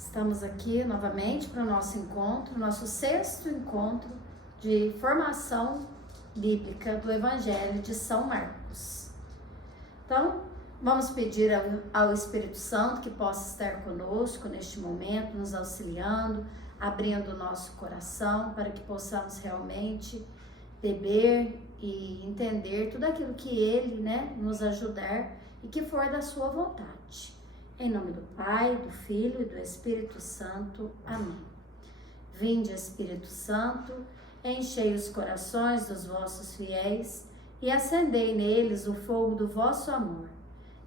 Estamos aqui novamente para o nosso encontro, nosso 6º encontro de formação bíblica do Evangelho de São Marcos. Então, vamos pedir ao Espírito Santo que possa estar conosco neste momento, nos auxiliando, abrindo o nosso coração para que possamos realmente beber e entender tudo aquilo que Ele, nos ajudar e que for da sua vontade. Em nome do Pai, do Filho e do Espírito Santo. Amém. Vinde, Espírito Santo, enchei os corações dos vossos fiéis e acendei neles o fogo do vosso amor.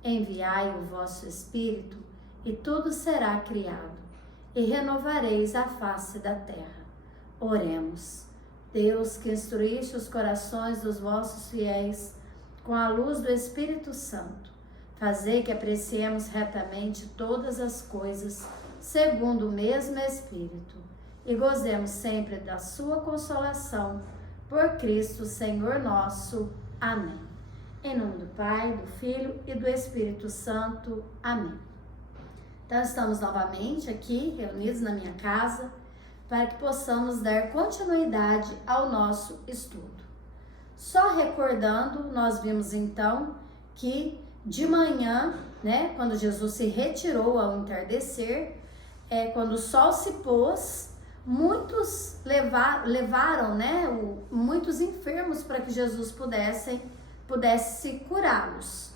Enviai o vosso Espírito e tudo será criado, e renovareis a face da terra. Oremos. Deus, que instruíste os corações dos vossos fiéis com a luz do Espírito Santo, fazei que apreciemos retamente todas as coisas, segundo o mesmo Espírito, e gozemos sempre da sua consolação, por Cristo Senhor nosso. Amém. Em nome do Pai, do Filho e do Espírito Santo. Amém. Então, estamos novamente aqui, reunidos na minha casa, para que possamos dar continuidade ao nosso estudo. Só recordando, nós vimos então que de manhã, quando Jesus se retirou ao entardecer, quando o sol se pôs, muitos levaram, muitos enfermos para que Jesus pudesse curá-los.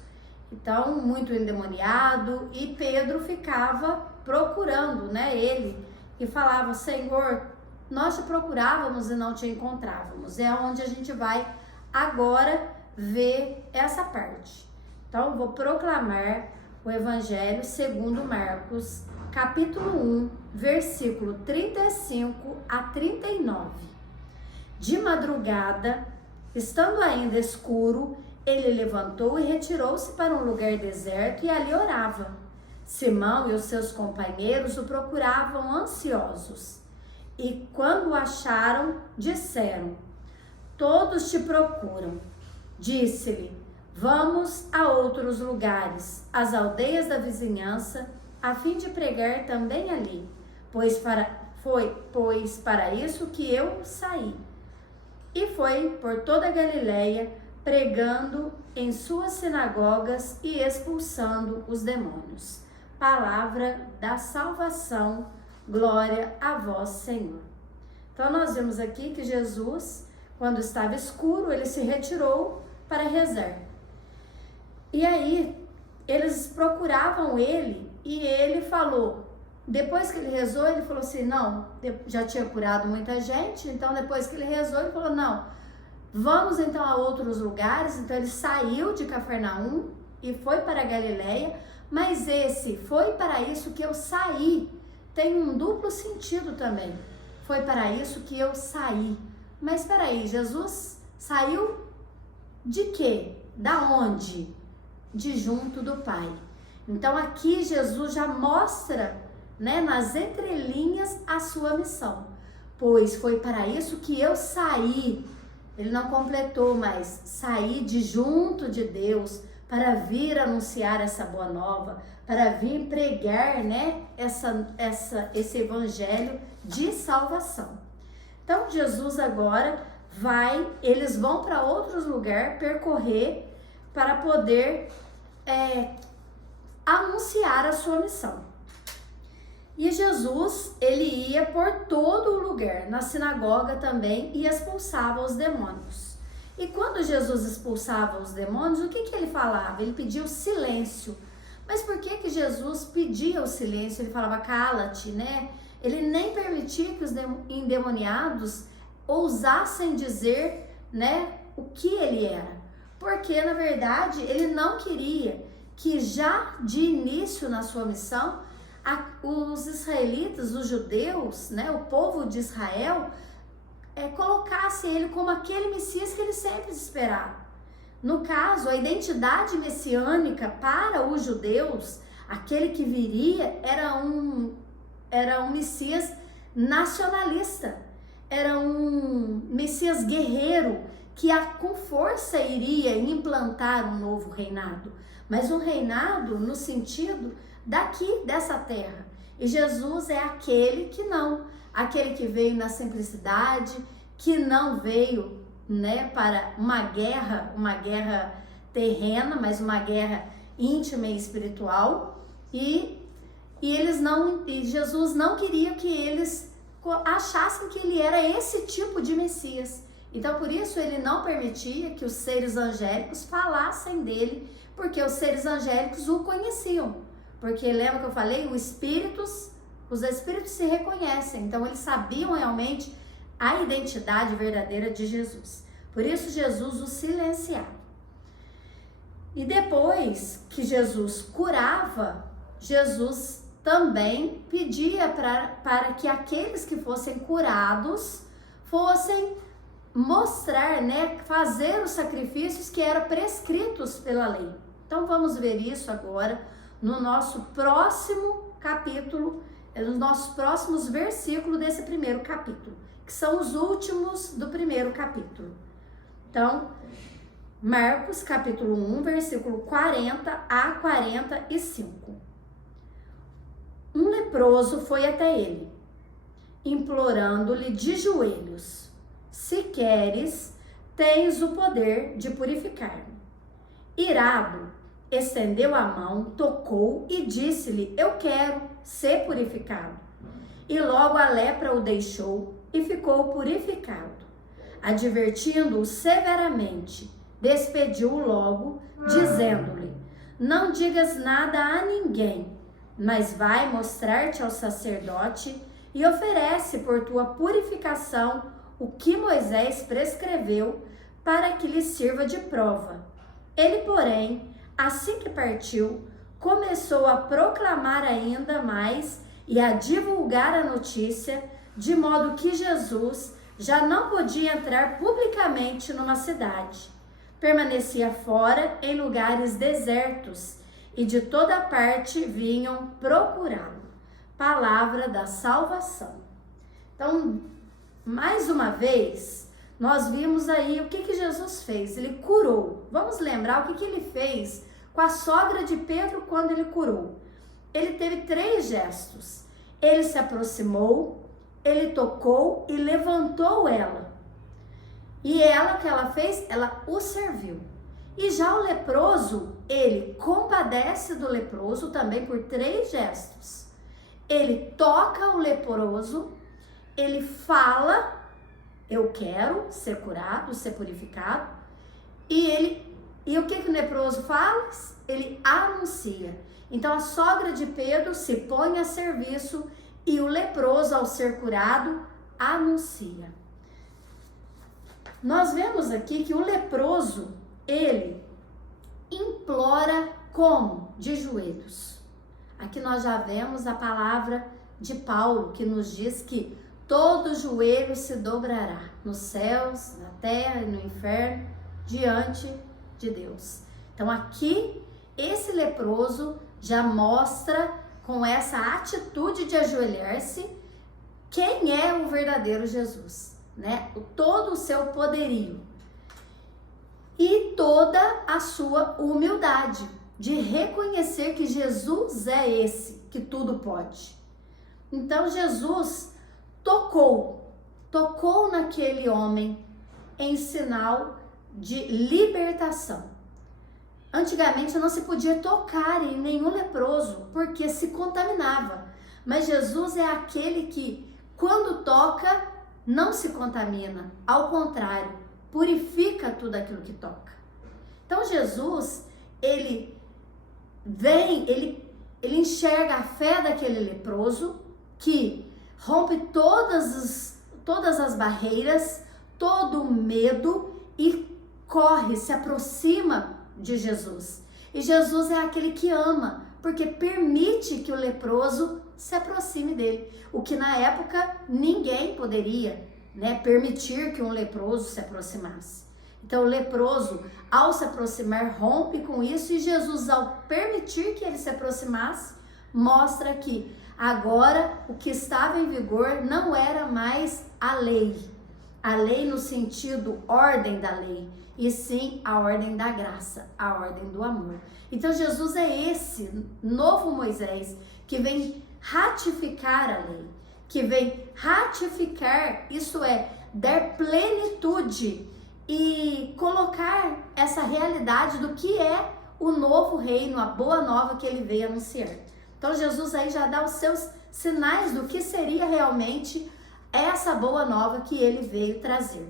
Então, muito endemoniado, e Pedro ficava procurando, ele, e falava: Senhor, nós te procurávamos e não te encontrávamos. É onde a gente vai agora ver essa parte. Então, vou proclamar o Evangelho segundo Marcos, capítulo 1, versículo 35 a 39. De madrugada, estando ainda escuro, ele levantou e retirou-se para um lugar deserto e ali orava. Simão e os seus companheiros o procuravam ansiosos. E quando o acharam, disseram: todos te procuram. Disse-lhe: vamos a outros lugares, às aldeias da vizinhança, a fim de pregar também ali, pois para isso que eu saí. E foi por toda a Galileia, pregando em suas sinagogas e expulsando os demônios. Palavra da salvação, glória a vós, Senhor. Então, nós vemos aqui que Jesus, quando estava escuro, ele se retirou para rezar. E aí, eles procuravam ele e ele falou, depois que ele rezou, ele falou assim, não, já tinha curado muita gente, então depois que ele rezou, ele falou, não, vamos então a outros lugares. Então ele saiu de Cafarnaum e foi para a Galileia, mas esse foi para isso que eu saí, tem um duplo sentido também, foi para isso que eu saí. Mas espera aí, Jesus saiu de quê? Da onde? De junto do Pai. Então aqui Jesus já mostra, nas entrelinhas, a sua missão. Pois foi para isso que eu saí. Ele não completou, mas saí de junto de Deus para vir anunciar essa boa nova, para vir pregar, esse evangelho de salvação. Então Jesus agora eles vão para outros lugares percorrer para poder anunciar a sua missão. E Jesus, ele ia por todo o lugar, na sinagoga também, e expulsava os demônios. E quando Jesus expulsava os demônios, o que ele falava? Ele pedia o silêncio. Mas por que Jesus pedia o silêncio? Ele falava, cala-te, Ele nem permitia que os endemoniados ousassem dizer, o que ele era. Porque, na verdade, ele não queria que já de início na sua missão, os israelitas, os judeus, o povo de Israel, colocasse ele como aquele Messias que eles sempre esperavam. No caso, a identidade messiânica para os judeus, aquele que viria, era um Messias nacionalista, era um Messias guerreiro, que com força iria implantar um novo reinado, mas um reinado no sentido daqui, dessa terra. E Jesus é aquele que não, aquele que veio na simplicidade, que não veio, né, para uma guerra terrena, mas uma guerra íntima e espiritual. E Jesus não queria que eles achassem que ele era esse tipo de Messias. Então, por isso, ele não permitia que os seres angélicos falassem dele, porque os seres angélicos o conheciam. Porque lembra que eu falei? Os espíritos se reconhecem. Então, eles sabiam realmente a identidade verdadeira de Jesus. Por isso, Jesus o silenciava. E depois que Jesus curava, Jesus também pedia para que aqueles que fossem curados fossem mostrar, né, fazer os sacrifícios que eram prescritos pela lei. Então vamos ver isso agora no nosso próximo capítulo, nos nossos próximos versículos desse primeiro capítulo, que são os últimos do primeiro capítulo. Então, Marcos capítulo 1, versículo 40 a 45. Um leproso foi até ele, implorando-lhe de joelhos: se queres, tens o poder de purificar-me. Irado, estendeu a mão, tocou e disse-lhe: eu quero ser purificado. E logo a lepra o deixou e ficou purificado. Advertindo-o severamente, despediu-o logo, dizendo-lhe: não digas nada a ninguém, mas vai mostrar-te ao sacerdote e oferece por tua purificação o que Moisés prescreveu, para que lhe sirva de prova. Ele, porém, assim que partiu, começou a proclamar ainda mais e a divulgar a notícia, de modo que Jesus já não podia entrar publicamente numa cidade. Permanecia fora em lugares desertos, e de toda parte vinham procurá-lo. Palavra da salvação. Então, mais uma vez, nós vimos aí o que Jesus fez. Ele curou. Vamos lembrar o que ele fez com a sogra de Pedro quando ele curou. Ele teve 3 gestos. Ele se aproximou, ele tocou e levantou ela. E ela, o que ela fez? Ela o serviu. E já o leproso, ele compadece do leproso também por 3 gestos. Ele toca o leproso, ele fala: eu quero ser curado, ser purificado. E o que o leproso faz? Ele anuncia. Então a sogra de Pedro se põe a serviço e o leproso, ao ser curado, anuncia. Nós vemos aqui que o leproso, ele implora como? De joelhos. Aqui nós já vemos a palavra de Paulo, que nos diz que todo joelho se dobrará, nos céus, na terra e no inferno, diante de Deus. Então aqui, esse leproso já mostra, com essa atitude de ajoelhar-se, quem é o verdadeiro Jesus, né? Todo o seu poderio. E toda a sua humildade, de reconhecer que Jesus é esse, que tudo pode. Então Jesus tocou naquele homem em sinal de libertação. Antigamente não se podia tocar em nenhum leproso, porque se contaminava. Mas Jesus é aquele que, quando toca, não se contamina. Ao contrário, purifica tudo aquilo que toca. Então Jesus, ele enxerga a fé daquele leproso, que rompe todas as barreiras, todo o medo, e corre, se aproxima de Jesus. E Jesus é aquele que ama, porque permite que o leproso se aproxime dele, o que na época ninguém poderia, né, permitir que um leproso se aproximasse. Então o leproso, ao se aproximar, rompe com isso, e Jesus, ao permitir que ele se aproximasse, mostra que agora o que estava em vigor não era mais a lei no sentido ordem da lei, e sim a ordem da graça, a ordem do amor. Então Jesus é esse novo Moisés que vem ratificar a lei, que vem ratificar, isso é, dar plenitude e colocar essa realidade do que é o novo reino, a boa nova que ele veio anunciar. Então Jesus aí já dá os seus sinais do que seria realmente essa boa nova que ele veio trazer.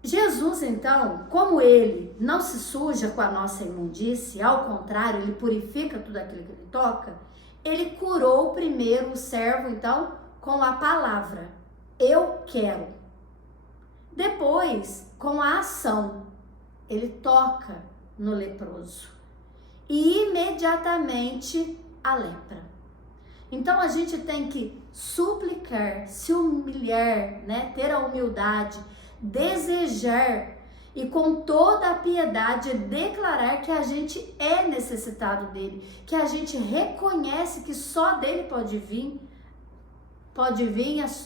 Jesus, então, como ele não se suja com a nossa imundície, ao contrário, ele purifica tudo aquilo que ele toca, ele curou primeiro o servo, então, com a palavra, eu quero. Depois, com a ação, ele toca no leproso e imediatamente a lepra. Então, a gente tem que suplicar, se humilhar, né? Ter a humildade, desejar e com toda a piedade declarar que a gente é necessitado dele, que a gente reconhece que só dele pode vir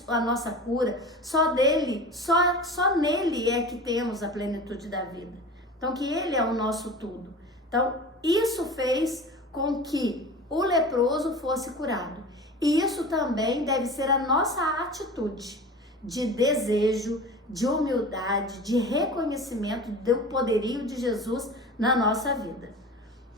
a nossa cura, só dele, só nele é que temos a plenitude da vida. Então que ele é o nosso tudo. Então isso fez com que o leproso fosse curado. E isso também deve ser a nossa atitude de desejo, de humildade, de reconhecimento do poderio de Jesus na nossa vida.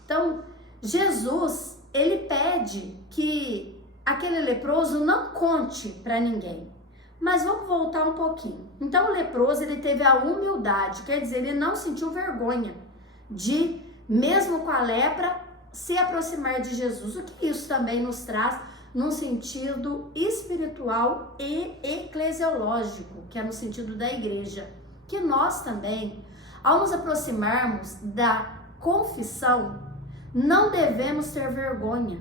Então, Jesus, ele pede que aquele leproso não conte para ninguém. Mas vamos voltar um pouquinho. Então, o leproso, ele teve a humildade, quer dizer, ele não sentiu vergonha de, mesmo com a lepra, se aproximar de Jesus. O que isso também nos traz num sentido espiritual e eclesiológico, que é no sentido da igreja, que nós também, ao nos aproximarmos da confissão, não devemos ter vergonha,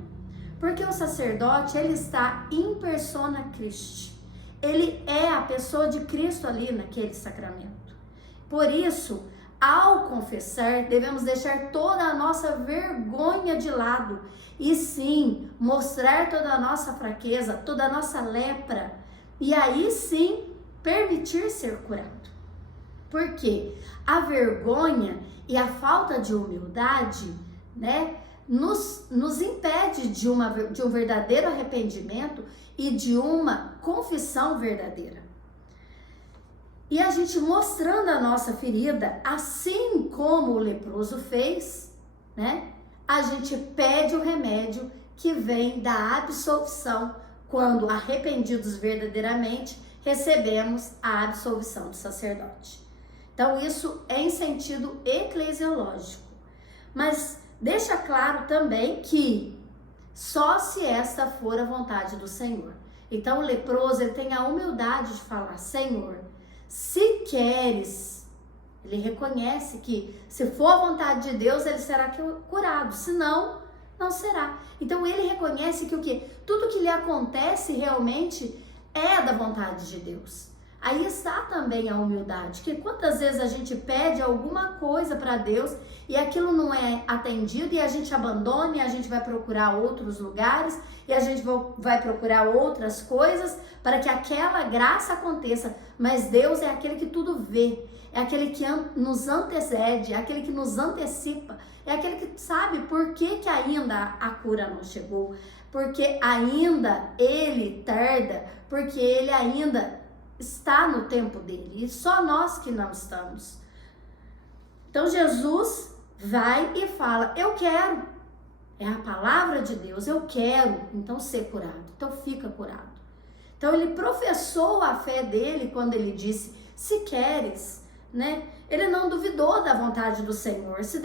porque o sacerdote, ele está in persona Christi, ele é a pessoa de Cristo ali naquele sacramento. Por isso, ao confessar, devemos deixar toda a nossa vergonha de lado e sim, mostrar toda a nossa fraqueza, toda a nossa lepra e aí sim, permitir ser curado. Porque a vergonha e a falta de humildade, né, nos impede de um verdadeiro arrependimento e de uma confissão verdadeira. E a gente mostrando a nossa ferida, assim como o leproso fez, né? A gente pede o remédio que vem da absolvição, quando arrependidos verdadeiramente, recebemos a absolvição do sacerdote. Então isso é em sentido eclesiológico. Mas deixa claro também que só se esta for a vontade do Senhor. Então o leproso, ele tem a humildade de falar, Senhor, se queres, ele reconhece que se for a vontade de Deus, ele será curado, senão, não será. Então ele reconhece que o quê? Tudo que lhe acontece realmente é da vontade de Deus. Aí está também a humildade, que quantas vezes a gente pede alguma coisa para Deus e aquilo não é atendido e a gente abandona e a gente vai procurar outros lugares e a gente vai procurar outras coisas para que aquela graça aconteça. Mas Deus é aquele que tudo vê, é aquele que nos antecede, é aquele que nos antecipa, é aquele que sabe por que ainda a cura não chegou, porque ainda ele tarda, porque ele ainda está no tempo dele, e só nós que não estamos. Então Jesus vai e fala, eu quero, é a palavra de Deus, eu quero, então ser curado, então fica curado. Então ele professou a fé dele quando ele disse, se queres, né? Ele não duvidou da vontade do Senhor. Se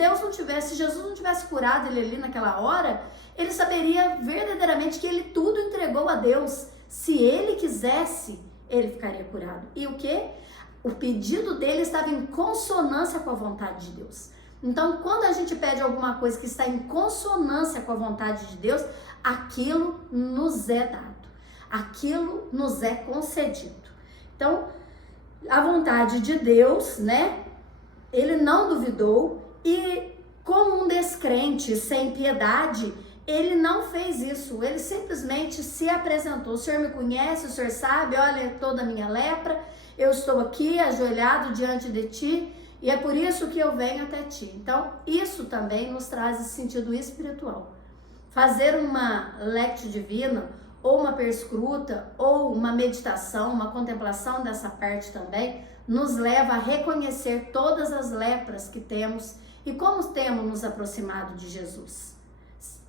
Jesus não tivesse curado ele ali naquela hora, ele saberia verdadeiramente que ele tudo entregou a Deus. Se ele quisesse, ele ficaria curado. E o que? O pedido dele estava em consonância com a vontade de Deus. Então, quando a gente pede alguma coisa que está em consonância com a vontade de Deus, aquilo nos é dado. Aquilo nos é concedido. Então, a vontade de Deus, né? Ele não duvidou e, como um descrente sem piedade, ele não fez isso. Ele simplesmente se apresentou. O Senhor me conhece, o Senhor sabe, olha toda a minha lepra, eu estou aqui ajoelhado diante de ti e é por isso que eu venho até ti. Então, isso também nos traz esse sentido espiritual. fazer uma lectio divina, ou uma perscruta, ou uma meditação, uma contemplação dessa parte também, nos leva a reconhecer todas as lepras que temos e como temos nos aproximado de Jesus.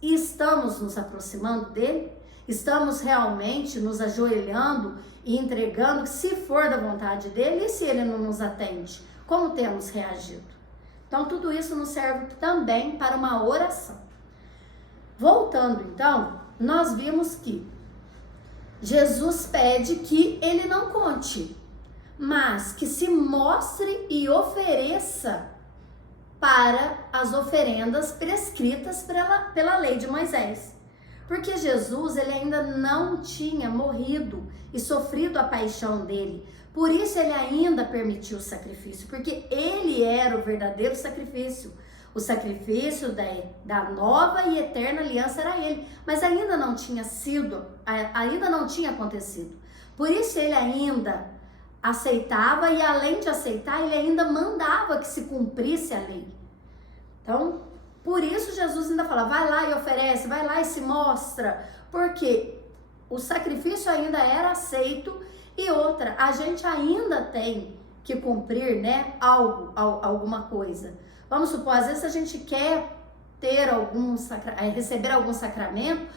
E estamos nos aproximando dele? Estamos realmente nos ajoelhando e entregando, se for da vontade dele, e se ele não nos atende? Como temos reagido? Então, tudo isso nos serve também para uma oração. Voltando, então, nós vimos que Jesus pede que ele não conte, mas que se mostre e ofereça para as oferendas prescritas pela lei de Moisés. Porque Jesus, ele ainda não tinha morrido e sofrido a paixão dele. Por isso ele ainda permitiu o sacrifício, porque ele era o verdadeiro sacrifício. O sacrifício da nova e eterna aliança era ele, mas ainda não tinha acontecido. Por isso ele ainda aceitava, e além de aceitar, ele ainda mandava que se cumprisse a lei. Então, por isso Jesus ainda fala, vai lá e oferece, vai lá e se mostra, porque o sacrifício ainda era aceito. E outra, a gente ainda tem que cumprir, né, alguma coisa. Vamos supor, às vezes a gente quer ter receber algum sacramento,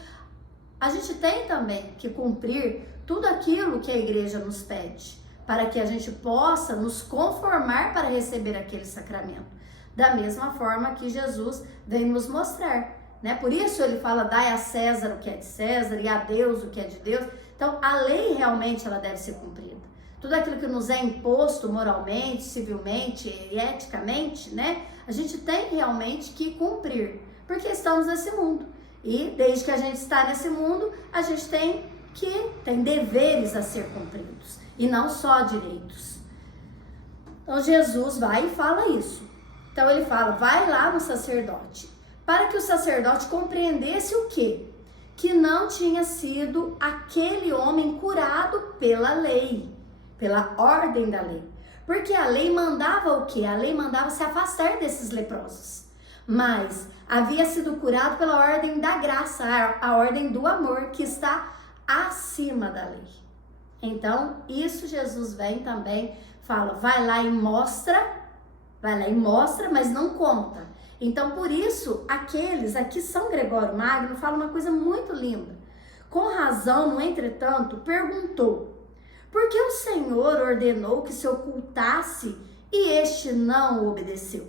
a gente tem também que cumprir tudo aquilo que a igreja nos pede, para que a gente possa nos conformar para receber aquele sacramento. Da mesma forma que Jesus vem nos mostrar, né? Por isso ele fala, dai a César o que é de César e a Deus o que é de Deus. Então, a lei realmente ela deve ser cumprida. Tudo aquilo que nos é imposto moralmente, civilmente e eticamente, né? A gente tem realmente que cumprir, porque estamos nesse mundo. E desde que a gente está nesse mundo, a gente tem deveres a ser cumpridos e não só direitos. Então, Jesus vai e fala isso. Então, ele fala, vai lá no sacerdote, para que o sacerdote compreendesse o quê? Que não tinha sido aquele homem curado pela lei, pela ordem da lei. Porque a lei mandava o quê? A lei mandava se afastar desses leprosos. Mas havia sido curado pela ordem da graça, a ordem do amor, que está acima da lei. Então, isso Jesus vem também, fala, vai lá e mostra, mas não conta. Então, por isso, aqui São Gregório Magno fala uma coisa muito linda. Com razão, no entretanto, perguntou, por que o Senhor ordenou que se ocultasse e este não obedeceu?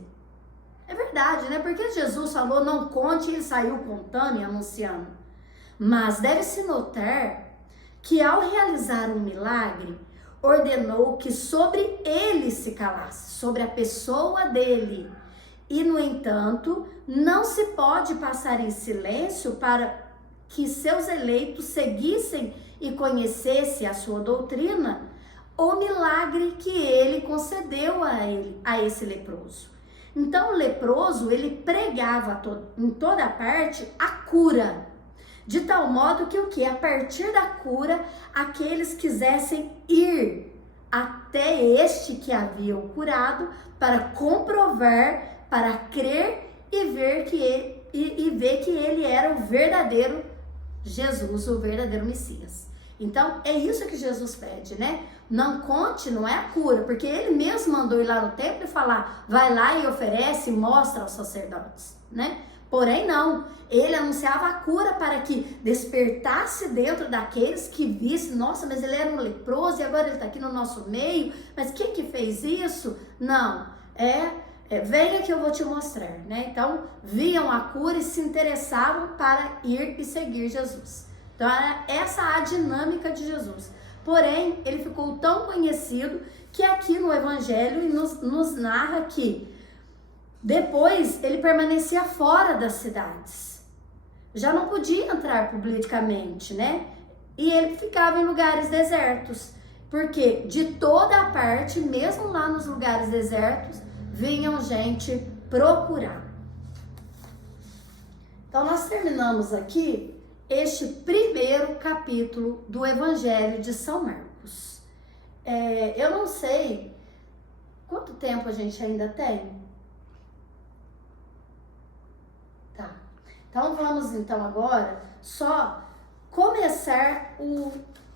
É verdade, né? Porque Jesus falou, não conte, e ele saiu contando e anunciando. Mas deve-se notar que ao realizar um milagre, ordenou que sobre ele se calasse, sobre a pessoa dele. E, no entanto, não se pode passar em silêncio para que seus eleitos seguissem e conhecessem a sua doutrina, o milagre que ele concedeu a esse leproso. Então, o leproso, ele pregava em toda parte a cura, de tal modo que a partir da cura, aqueles quisessem ir até este que havia o curado para comprovar, para crer e ver que ele era o verdadeiro Jesus, o verdadeiro Messias. Então, é isso que Jesus pede, né? Não conte, não é a cura, porque ele mesmo mandou ir lá no templo e falar, vai lá e oferece e mostra aos sacerdotes, né? Porém, não, ele anunciava a cura para que despertasse dentro daqueles que vissem, nossa, mas ele era um leproso e agora ele está aqui no nosso meio, mas quem que fez isso? Não, venha que eu vou te mostrar, né? Então, viam a cura e se interessavam para ir e seguir Jesus. Então, era essa a dinâmica de Jesus. Porém, ele ficou tão conhecido que aqui no Evangelho nos narra que depois ele permanecia fora das cidades. Já não podia entrar publicamente, né? E ele ficava em lugares desertos. Porque de toda a parte, mesmo lá nos lugares desertos, vinham gente procurar. Então, nós terminamos aqui este primeiro capítulo do Evangelho de São Marcos. Eu não sei quanto tempo a gente ainda tem. Tá. Então vamos então agora só começar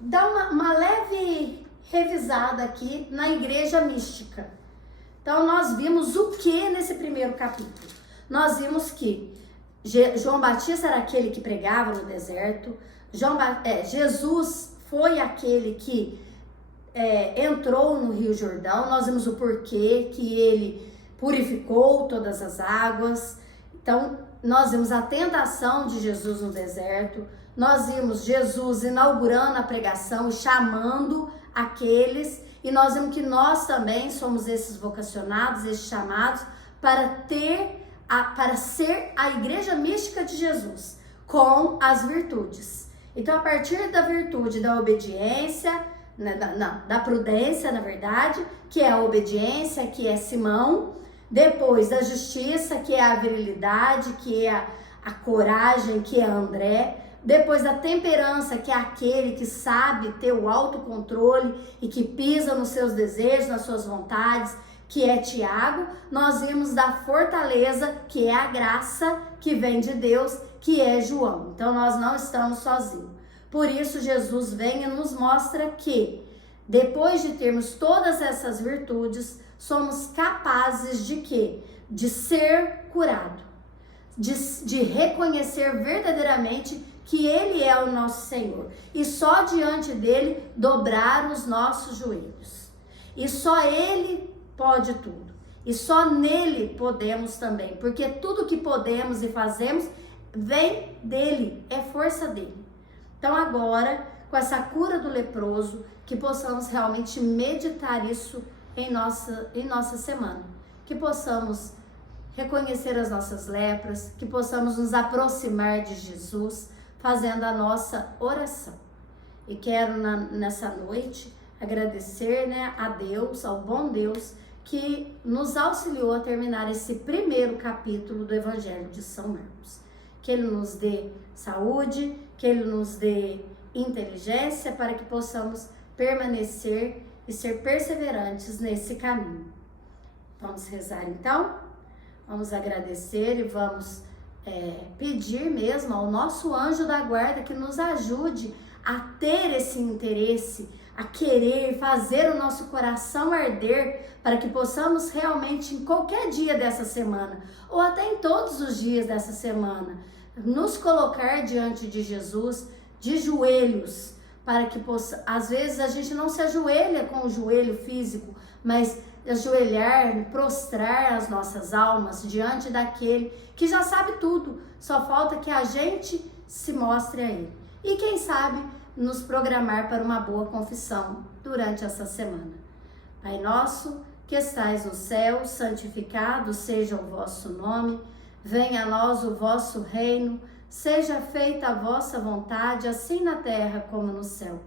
dar uma leve revisada aqui na igreja mística. Então nós vimos o que nesse primeiro capítulo? Nós vimos que João Batista era aquele que pregava no deserto, Jesus foi aquele que entrou no Rio Jordão, nós vimos o porquê, que ele purificou todas as águas. Então nós vimos a tentação de Jesus no deserto, nós vimos Jesus inaugurando a pregação, chamando aqueles, e nós vimos que nós também somos esses vocacionados, esses chamados para ser a igreja mística de Jesus, com as virtudes. Então, a partir da virtude da obediência, da prudência, na verdade, que é a obediência, que é Simão, depois da justiça, que é a virilidade, que é a coragem, que é André, depois da temperança, que é aquele que sabe ter o autocontrole e que pisa nos seus desejos, nas suas vontades, que é Tiago. Nós vimos da fortaleza, que é a graça que vem de Deus, que é João. Então nós não estamos sozinhos. Por isso Jesus vem e nos mostra que depois de termos todas essas virtudes, somos capazes de quê? De ser curado, de reconhecer verdadeiramente que Ele é o nosso Senhor, e só diante dele dobrar os nossos joelhos, e só Ele pode tudo, e só nele podemos também, porque tudo que podemos e fazemos vem dele, é força dele. Então agora, com essa cura do leproso, que possamos realmente meditar isso em nossa semana, que possamos reconhecer as nossas lepras, que possamos nos aproximar de Jesus, fazendo a nossa oração. E quero nessa noite agradecer, a Deus, ao bom Deus, que nos auxiliou a terminar esse primeiro capítulo do Evangelho de São Marcos. Que Ele nos dê saúde, que Ele nos dê inteligência para que possamos permanecer e ser perseverantes nesse caminho. Vamos rezar então? Vamos agradecer e vamos pedir mesmo ao nosso anjo da guarda que nos ajude a ter esse interesse, a querer fazer o nosso coração arder, para que possamos realmente em qualquer dia dessa semana, ou até em todos os dias dessa semana, nos colocar diante de Jesus de joelhos, para que às vezes a gente não se ajoelha com o joelho físico, mas ajoelhar, prostrar as nossas almas diante daquele que já sabe tudo, só falta que a gente se mostre a Ele. E quem sabe nos programar para uma boa confissão durante essa semana. Pai nosso, que estais no céu, santificado seja o vosso nome, venha a nós o vosso reino, seja feita a vossa vontade, assim na terra como no céu.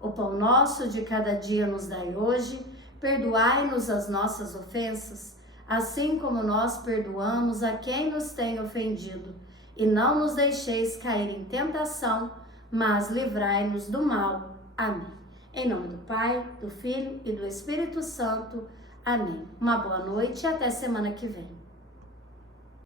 O pão nosso de cada dia nos dai hoje, perdoai-nos as nossas ofensas, assim como nós perdoamos a quem nos tem ofendido. E não nos deixeis cair em tentação, mas livrai-nos do mal. Amém. Em nome do Pai, do Filho e do Espírito Santo. Amém. Uma boa noite e até semana que vem.